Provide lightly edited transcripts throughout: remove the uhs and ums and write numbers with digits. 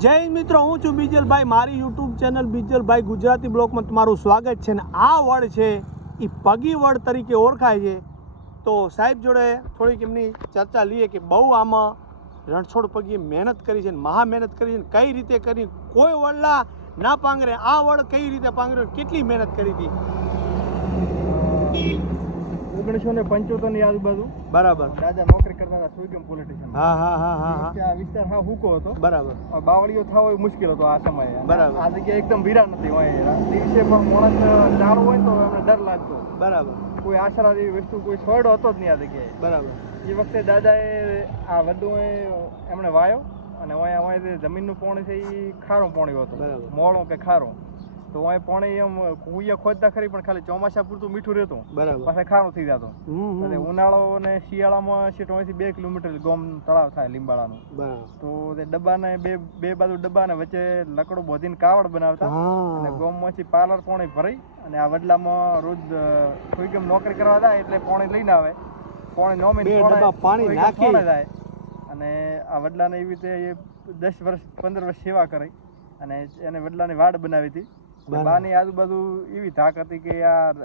જય મિત્રો, હું છું બીજલભાઈ. મારી યુટ્યુબ ચેનલ બીજલભાઈ ગુજરાતી બ્લોગમાં તમારું સ્વાગત છે. ને આ વડ છે એ પગી વડ તરીકે ઓળખાય છે. તો સાહેબ જોડે થોડીક એમની ચર્ચા લઈએ કે બહુ આમાં રણછોડ પગીએ મહેનત કરી છે, મહા મહેનત કરી છે. કઈ રીતે કરી, કોઈ વડલા ના પાંગરે, આ વડ કઈ રીતે પાંગર્યો, કેટલી મહેનત કરી હતી. 1975 ની આજુબાજુ બરાબર. દાદા નોકરી કરતા હતા સુઈગમ પોલિટિશિયન. આ વિસ્તાર હા હુકો હતો. બરાબર. બાવળીઓ થવો એ મુશ્કેલ હતો આ સમયે. બરાબર. આ જગ્યા એકદમ વિરાન હતી. દિવસે પણ માણસ ચાલુ હોય તો એમને ડર લાગતો. બરાબર. કોઈ આશરા જેવી વસ્તુ કોઈ છોડો હતો જ નહીં આ જગ્યાએ. બરાબર. એ વખતે દાદાએ આ વડું એમણે વાયો અને અહીંયા જમીનનું પાણી છે એ ખારું પાણી હતું. બરાબર. મોળું કે ખારું. તો અહીં પાણી એમ કુયા ખોદતા ખરી પણ ખાલી ચોમાસા પૂરતું મીઠું રહેતું. બરાબર. પાછા ખારું થઈ જતું. એટલે ઉનાળો અને શિયાળામાં છે 2 કિલોમીટર ગોમ તળાવ થાય લીંબાળાનું. બરાબર. તો તે ડબ્બાને બે બાજુ ડબ્બા ને વચ્ચે લકડો બોધીને કાવડ બનાવતા અને ગોમમાંથી પાર્લર પાણી ભરી અને આ વડલામાં રોજ કોઈ કેમ નોકરી કરવા જાય એટલે પાણી લઈને આવે. પાણી નોમીને પાણી નાખી જાય અને આ વડલાને એવી રીતે 10 વર્ષ 15 વર્ષ સેવા કરી અને એને વડલાની વાડ બનાવી હતી. બાની આજુબાજુ એવી ધાક હતી કે યાર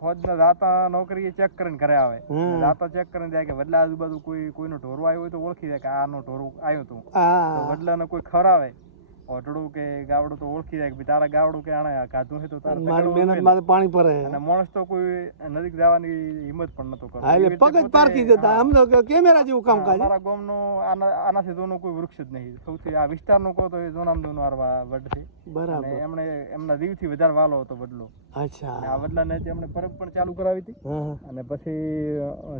હોજના દાતા નોકરી ચેક કરીને ઘરે આવે. દાતા ચેક કરીને જાય કે વડલા આજુબાજુ કોઈનો ઢોરો આવ્યો હોય તો ઓળખી જાય કે આનો ઢોરો આવ્યો હતો. વડલાને કોઈ ખવડાવે ઓઢડું કે ગાવડું તો ઓળખી જાય કે તારા ગાવડું કે આણે ખાધું છે તો તારે પાણી પડે. અને માણસ તો કોઈ નજીક જવાની હિંમત પણ નતો કરતો. પગ જ પારખી જતા. આમ તો કેમેરા જેવું કામ કરે. મારા ગામનો આનાથી જોનું કોઈ વૃક્ષ જ નહીં. સૌથી આ વિસ્તારનો કહો તો એ જોનામ જોનો વડ છે. બરાબર. એમણે એમના જીવથી વધારે વાલો હતો વડલો. અચ્છા. આ વડલાને એમણે પરબ પણ ચાલુ કરાવી હતી અને પછી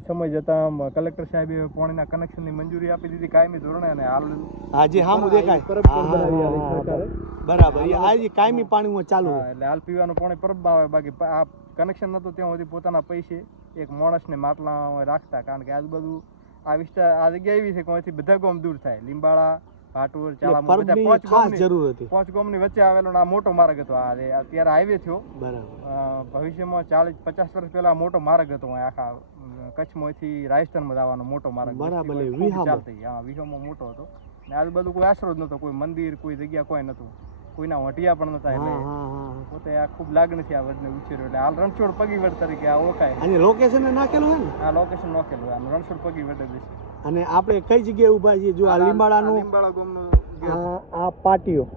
સમય જતા કલેક્ટર સાહેબે પાણીના કનેક્શનની મંજૂરી આપી દીધી કાયમી ધોરણે અને હાલ આજે સામું દેખાય પરબ પણ બનાવી સરકારે. બરાબર. આજે કાયમી પાણી ચાલુ એટલે હાલ પીવાનું પાણી પરબમાં આવે. બાકી આ કનેક્શન નતું ત્યાં સુધી પોતાના પૈસે એક માણસને માટલા રાખતા. કારણ કે આજુબાજુ આ વિસ્તાર આ જગ્યા એવી છે કે અહીંથી બધા ગામ દૂર થાય. લીંબાળા, ભાટુર, ચાળામા બધા 5 ગામની વચ્ચે આવેલો આ મોટો માર્ગ હતો. અત્યારે હાઈવે થયો. બરાબર. ભવિષ્યમાં 40-50 વર્ષ પહેલા મોટો માર્ગ હતો આખા કચ્છમાંથી રાજસ્થાનમાં જવાનો મોટો માર્ગ. બરાબર. ચાલતી વિહોમાં મોટો હતો ને આજુબાજુ કોઈ આશરો જ નતો, કોઈ મંદિર, કોઈ જગ્યા કોઈ નતું, કોઈના વટિયા પણ નતા. એટલે પોતે આ ખૂબ લાગણીથી આ વડને ઉછેર્યો. એટલે હાલ રણછોડ પગી વડ તરીકે આ ઓળખાય. અને લોકેશન નાખેલું છે ને? આ લોકેશન નાખેલું છે રણછોડ પગી વડ જ છે. અને આપણે કઈ જગ્યાએ ઊભા છીએ? જો આ લીંબાળા ગામનો આ પાટીઓ.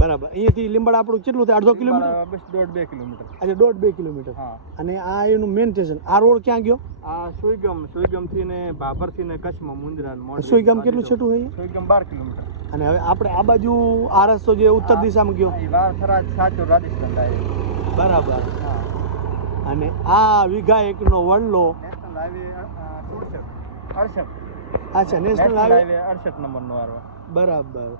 બરાબર. અહીંયાથી લીંબાળા આપણું કેટલું થાય? 1.5 કિલોમીટર? બસ 1.5-2 કિલોમીટર. અચ્છા, 1.5-2 કિલોમીટર. હા. અને આ એનું મેન સ્ટેશન. આ રોડ ક્યાં ગયો? આ સુઈગમ થી ને ભાભર થી ને કચ્છમાં મુંદ્રા. સુઈગમ કેટલું છેટું હોય? સુઈગમ 12 કિલોમીટર. અને હવે આપણે આ બાજુ આ રસ્તો જે ઉત્તર દિશામાં ગયો વારથરા સાચો રાજસ્થાન થાય. બરાબર. હા. અને આ વીઘા એકનો વડલો નેશનલ હાઈવે 68. અચ્છા, નેશનલ હાઈવે 68 નંબરનો હારવા. બરાબર.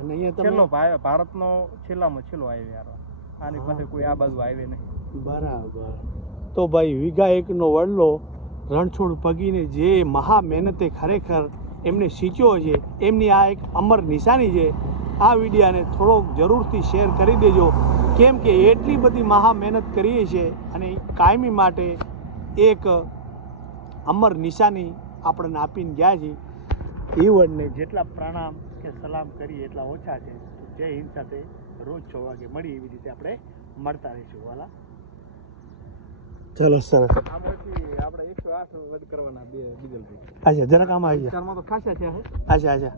અને અહીંયા છેલ્લો ભારતનો છેલ્લામાં છેલ્લો હાઈવે હારવા. આની પાસે કોઈ આ બાજુ હાઈવે નહીં. બરાબર. તો ભાઈ વીઘા એકનો વડલો રણછોડ પગીને જે મહા મહેનતે ખરેખર એમને સિંચ્યો છે, એમની આ એક અમર નિશાની છે. આ વિડીયાને થોડોક જરૂરથી શેર કરી દેજો, કેમ કે એટલી બધી મહા મહેનત કરીએ છીએ અને કાયમી માટે એક અમર નિશાની આપણને આપીને ગયા છે. એ વડને જેટલા પ્રણામ કે સલામ કરીએ એટલા ઓછા છે. જય હિન્દ સાથે રોજ 6 વાગે મળી એવી રીતે આપણે મળતા રહીશું. વાલા ચલો સરસ. આમાંથી આપણે 108 વડ કરવાના બીજલભાઈ. અચ્છા, જરાક આમાં આવી જાય તો ખાસા છે. અચ્છા અચ્છા.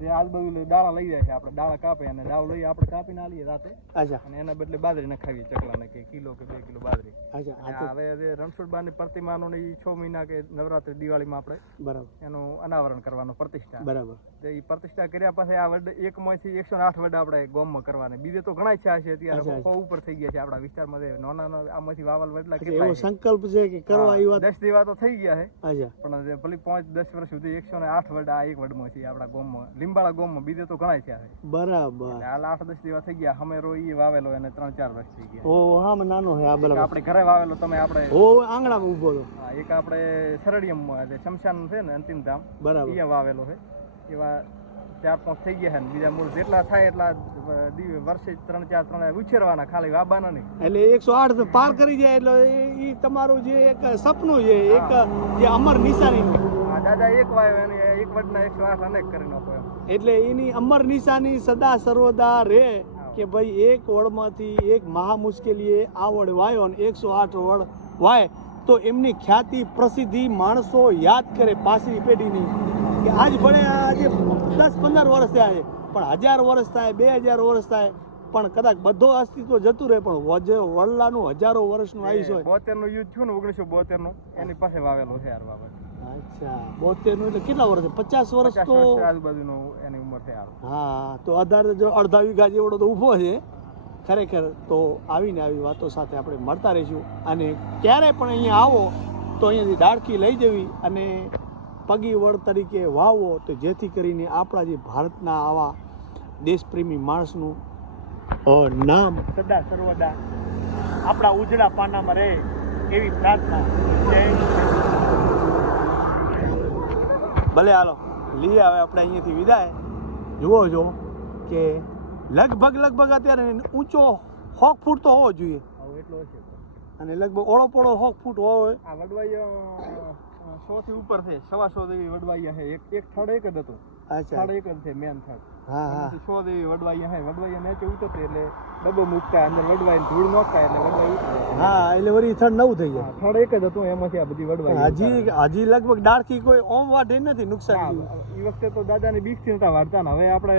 જે આજુબાજુ દાણા લઈ જાય છે, આપણે દાણા કાપે અને દાળ લઈ આપણે કાપીને આલીએ રાતે. અચ્છા. અને એના બદલે બાજરી નખાવીએ ચકલાને કે કિલો કે 2 કિલો બાજરી. અચ્છા. હવે રણછોડબાની પ્રતિમાનું 6 મહિના કે નવરાત્રી દિવાળીમાં આપણે બરાબર એનું અનાવરણ કરવાનું પ્રતિષ્ઠા. બરાબર. તો એ પ્રતિષ્ઠા કર્યા પછી આ વડ એકમાંથી 108 વડ આપણે ગોમમાં કરવાના. બીજે તો ઘણા છે અત્યારે 100 ઉપર થઈ ગયા છે આપણા વિસ્તારમાં. નાના આમાંથી વાવલ વડલા એવો સંકલ્પ છે કે કરવા એ વાત 10 દિવસ તો થઈ ગયા છે. અચ્છા. પણ ભલે 5-10 વર્ષ સુધી 108 વડ આ એક વડમાં છે આપણા ગામમાં, લીંબાળા ગામમાં. બીજે તો ઘણા છે. બરાબર. હાલ 8-10 દિવસ થઈ ગયા. હમેરો ઈ વાવેલો એને 3-4 વર્ષ થઈ ગયા. ઓ હા, નાનો છે આ. બરાબર. આપણે ઘરે વાવેલો. તમે આપણે ઓ આંગણામાં ઊભો છો. હા, એક આપણે સરડિયમમાં શમશાન છે ને અંતિમ ધામ. બરાબર. અહીંયા વાવેલો છે. એવા 4-5 થઈ ગયા છે. બીજા મૂળ જેટલા થાય એટલા વર્ષે 3-4 ઉછેરવાના, ખાલી વાબાના નહીં. એટલે 108 પાર કરી જાય એટલે એ તમારું જે એક સપનું છે, એક જે અમર નિશાની. દાદા એક વાયો એક વડના 108 અનેક કરી નાખો એમ. એટલે એની અમર નિશાની સદા સર્વદા રહે કે ભાઈ એક વડમાંથી એક મહા મુશ્કેલીએ આ વડ વાયો ને 108 વડ વાય તો એમની ખ્યાતિ પ્રસિદ્ધિ માણસો યાદ કરે પાછલી પેઢીની કે આજ ભલે આજે 10-15 વર્ષ થયા છે પણ 1000 વર્ષ થાય 2000 વર્ષ થાય પણ કદાચ બધો અસ્તિત્વ જતું રહે પણ વડલાનું હજારો વર્ષનું આયુષ્ય હોય. 72 નું યુદ્ધ થયું ને 1972 નું એની પાસે વાવેલો છે યાર બાબા. અચ્છા 72 નું એટલે કેટલા વર્ષ 50 વર્ષ તો આજુબાજુનું એની ઉંમર છે યાર. હા તો અડધા વીઘા જેવડો તો ઊભો છે ખરેખર. તો આવીને આવી વાતો સાથે આપણે મળતા રહીશું અને ક્યારે પણ અહીંયા આવો તો અહીંયાથી ડાળખી લઈ જવી અને પગી વડ તરીકે વાવો તો જેથી કરીને આપણા જે ભારતના આવા દેશપ્રેમી માણસનું નામ સદા સર્વદા આપણા ઉજળા પાનામાં રહે એવી પ્રાર્થના. ભલે હાલો લઈએ હવે આપણે અહીંયાથી વિદાય. જુઓ છો કે લગભગ અત્યારે ઊંચો 100 ફૂટ તો હોવો જોઈએ એટલો હશે અને લગભગ ઓળો પોળો 100 ફૂટ હોય. આ વડવાઈ 100 થી ઉપર છે 125 જેવી વડવાઈ છે. એક થડ એક જ હતું. અચ્છા થડ એક જ છે મેન થડ. હા હા 100 જેવી વડવાઈ છે. વડવાઈ નીચે ઉતરતે એટલે ડબ્બો મૂકતા અંદર વડવાઈ ધૂળ નોખતા એટલે વડવાઈ ઉતરે. હા એટલે વળી થડ નવું થઈ જાય. થડ એક જ હતું એમાંથી આ બધી વડવાઈ. હજી લગભગ ડાળખી કોઈ ઓમ વાઢે નથી નુકસાન. એ વખતે તો દાદાની બીકથી નતા વાળતા ને હવે આપણે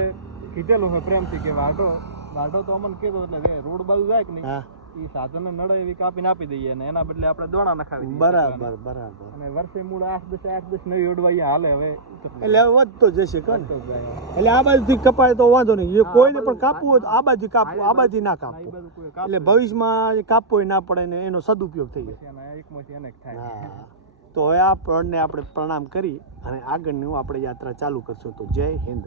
કીધેલું છે પ્રેમથી કે વાઢો તો અમને કીધું એટલે રોડ બાજુ જાય કે નહીં એ સાધન નડે એવી કાપીને આપી દઈએ ને એના બદલે આપણે દોણા નખાવી દઈએ. બરાબર. અને વર્ષે મૂળ 8-10 નવી વડવાઈ હાલે હવે એટલે હવે વધતો જશે કોણ. એટલે આ બાજુથી કપાય તો વાંધો નહીં. એ કોઈને પણ કાપવું હોય તો આ બાજુ કાપવું આ બાજુ ના કાપવું એટલે ભવિષ્યમાં કાપવો ના પડે ને એનો સદુપયોગ થઈ જાય. તો હવે આ પ્रणને આપણે પ્રણામ કરી અને આગળની આપણે યાત્રા ચાલુ કરશું. તો જય હિન્દ.